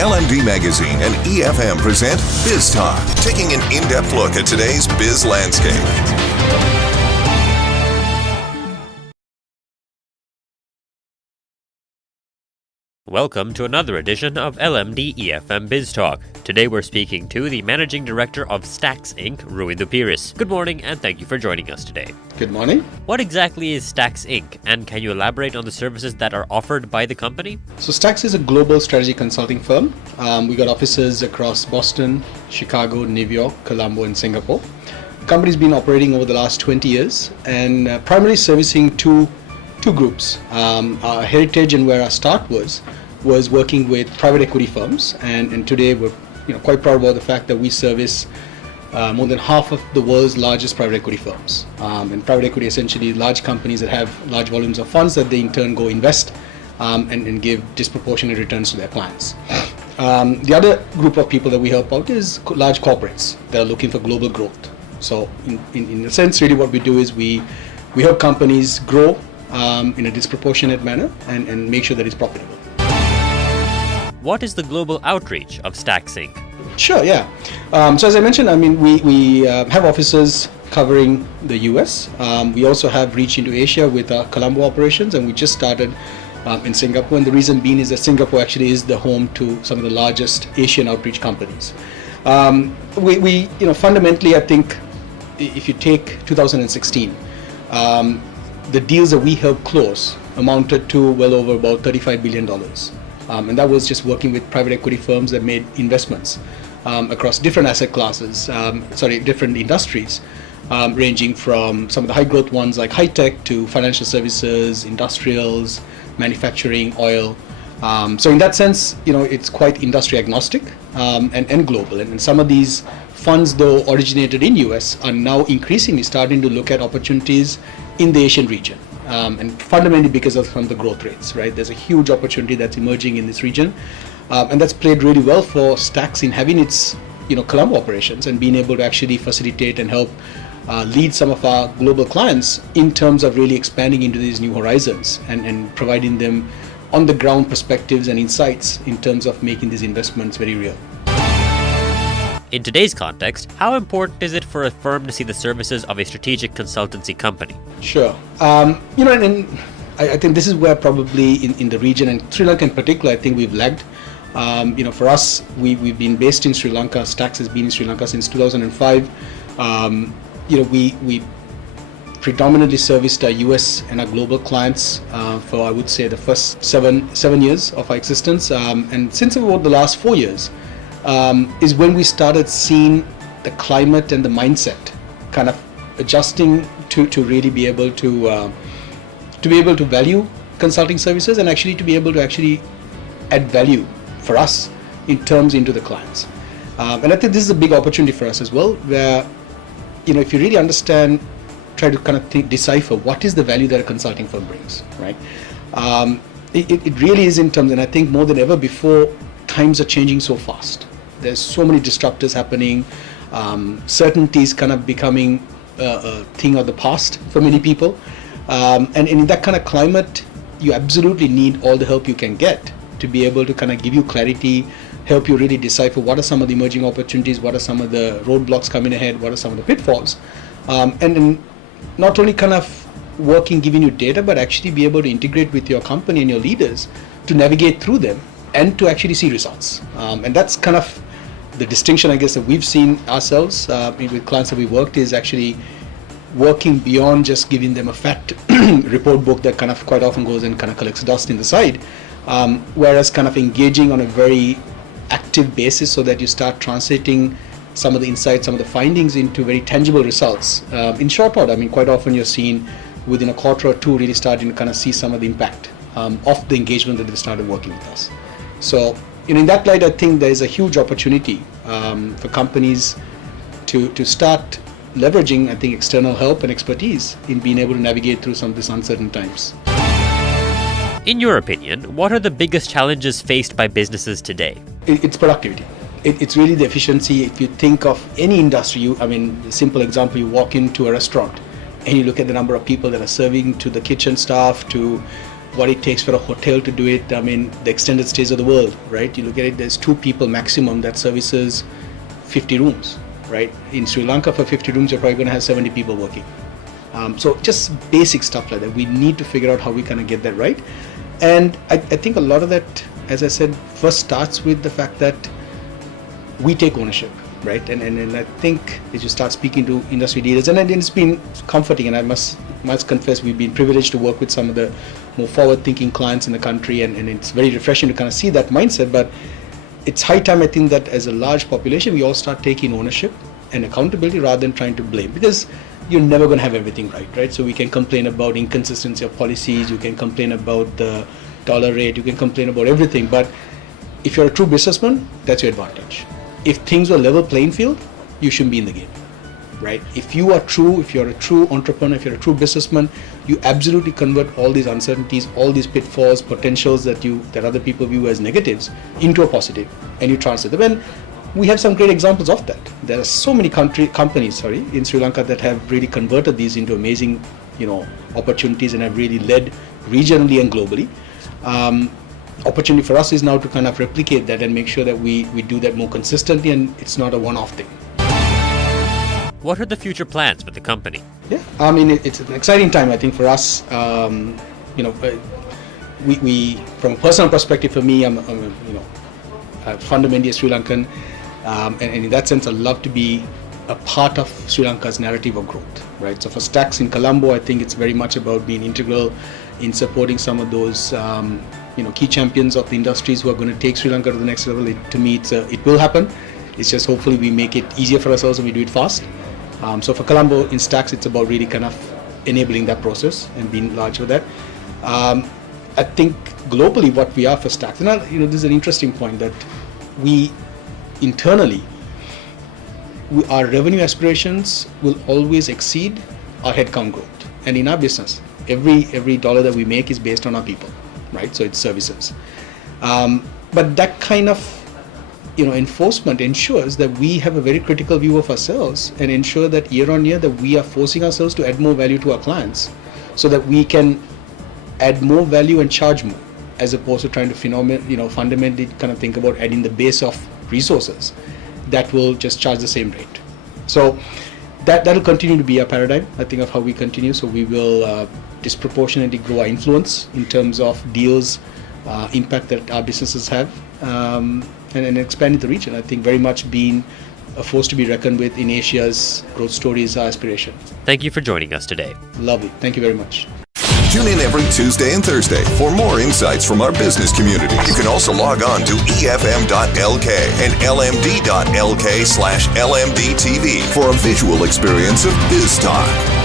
LMD Magazine and EFM present Biz Talk, taking an in-depth look at today's biz landscape. Welcome to another edition of LMD EFM Biz Talk. Today we're speaking to the Managing Director of Stax Inc, Ruwindhu Peiris. Good morning and thank you for joining us today. Good morning. What exactly is Stax Inc, and can you elaborate on the services that are offered by the company? So Stax is a global strategy consulting firm. We got offices across Boston, Chicago, New York, Colombo and Singapore. The company's been operating over the last 20 years and primarily servicing two groups. Our heritage and where our start was working with private equity firms, and today we're quite proud about the fact that we service more than half of the world's largest private equity firms. And private equity essentially large companies that have large volumes of funds that they in turn go invest and give disproportionate returns to their clients. The other group of people that we help out is large corporates that are looking for global growth. So in a sense, really what we do is we help companies grow in a disproportionate manner and make sure that it's profitable. What is the global outreach of Stax Inc? Sure, yeah. So as I mentioned, we have offices covering the US. We also have reach into Asia with our Colombo operations, and we just started in Singapore. And the reason being is that Singapore actually is the home to some of the largest Asian outreach companies. We fundamentally, I think, if you take 2016, the deals that we helped close amounted to well over about $35 billion. And that was just working with private equity firms that made investments across different asset classes, different industries, ranging from some of the high growth ones like high tech to financial services, industrials, manufacturing, oil. So in that sense, it's quite industry agnostic and global. And some of these funds, though originated in US, are now increasingly starting to look at opportunities in the Asian region. And fundamentally because of some of the growth rates, right? There's a huge opportunity that's emerging in this region. And that's played really well for Stax in having its Colombo operations and being able to actually facilitate and help lead some of our global clients in terms of really expanding into these new horizons and providing them on the ground perspectives and insights in terms of making these investments very real. In today's context, how important is it for a firm to see the services of a strategic consultancy company? Sure. And I think this is where probably in the region, and Sri Lanka in particular, I think we've lagged. For us, we've been based in Sri Lanka. Stax has been in Sri Lanka since 2005. We predominantly serviced our US and our global clients for, I would say, the first seven years of our existence. And since about the last 4 years, is when we started seeing the climate and the mindset kind of adjusting to really be able to value consulting services and actually to be able to actually add value for us in terms into the clients. And I think this is a big opportunity for us as well, where if you really understand, try to kind of decipher what is the value that a consulting firm brings, right? It really is in terms, and I think more than ever before, times are changing so fast. There's so many disruptors happening. Certainty is kind of becoming a thing of the past for many people. And in that kind of climate, you absolutely need all the help you can get to be able to kind of give you clarity, help you really decipher what are some of the emerging opportunities, what are some of the roadblocks coming ahead, what are some of the pitfalls. And not only kind of working, giving you data, but actually be able to integrate with your company and your leaders to navigate through them and to actually see results. And that's kind of the distinction, I guess, that we've seen ourselves with clients that we worked, is actually working beyond just giving them a fat report book that kind of quite often goes and kind of collects dust in the side, whereas kind of engaging on a very active basis so that you start translating some of the insights, some of the findings into very tangible results. In short order, quite often you're seeing within a quarter or two really starting to kind of see some of the impact of the engagement that they've started working with us. So in that light, I think there is a huge opportunity for companies to start leveraging, I think, external help and expertise in being able to navigate through some of these uncertain times. In your opinion, what are the biggest challenges faced by businesses today? It's productivity. It's really the efficiency. If you think of any industry, a simple example, you walk into a restaurant and you look at the number of people that are serving, to the kitchen staff, to what it takes for a hotel to do it. I mean, the extended stays of the world, right? You look at it, there's 2 people maximum that services 50 rooms, right? In Sri Lanka, for 50 rooms, you're probably going to have 70 people working. So just basic stuff like that. We need to figure out how we kind of get that right. And I think a lot of that, as I said, first starts with the fact that we take ownership, right? And I think as you start speaking to industry leaders, and it's been comforting, and I must confess, we've been privileged to work with some of the more forward-thinking clients in the country, and it's very refreshing to kind of see that mindset. But it's high time, I think, that as a large population, we all start taking ownership and accountability rather than trying to blame, because you're never going to have everything right? So we can complain about inconsistency of policies, you can complain about the dollar rate, you can complain about everything, but if you're a true businessman, that's your advantage. If things were level playing field, you shouldn't be in the game, right? If you're a true entrepreneur, if you're a true businessman, you absolutely convert all these uncertainties, all these pitfalls, potentials that other people view as negatives into a positive, and you translate them. And we have some great examples of that. There are so many companies in Sri Lanka that have really converted these into amazing, opportunities, and have really led regionally and globally. Opportunity for us is now to kind of replicate that and make sure that we do that more consistently, and it's not a one-off thing. What are the future plans for the company? Yeah, I mean, it's an exciting time, I think, for us. We from a personal perspective, for me, I'm fundamentally a Sri Lankan, and in that sense, I love to be a part of Sri Lanka's narrative of growth, right? So for Stax in Colombo, I think it's very much about being integral in supporting some of those key champions of the industries who are going to take Sri Lanka to the next level. To me, it will happen. It's just hopefully we make it easier for ourselves and we do it fast. So for Colombo Instax, it's about really kind of enabling that process and being large with that. I think globally what we are for Stax, and this is an interesting point, that we internally, our revenue aspirations will always exceed our headcount growth. And in our business, every dollar that we make is based on our people, right? So it's services. But that kind of enforcement ensures that we have a very critical view of ourselves and ensure that year on year that we are forcing ourselves to add more value to our clients so that we can add more value and charge more, as opposed to trying to fundamentally kind of think about adding the base of resources that will just charge the same rate. So that'll continue to be our paradigm, I think, of how we continue. So we will disproportionately grow our influence in terms of deals, impact that our businesses have, and expand in the region. I think very much being a force to be reckoned with in Asia's growth story is our aspiration. Thank you for joining us today. Lovely. Thank you very much. Tune in every Tuesday and Thursday for more insights from our business community. You can also log on to efm.lk and lmd.lk/lmdtv for a visual experience of Biz Talk.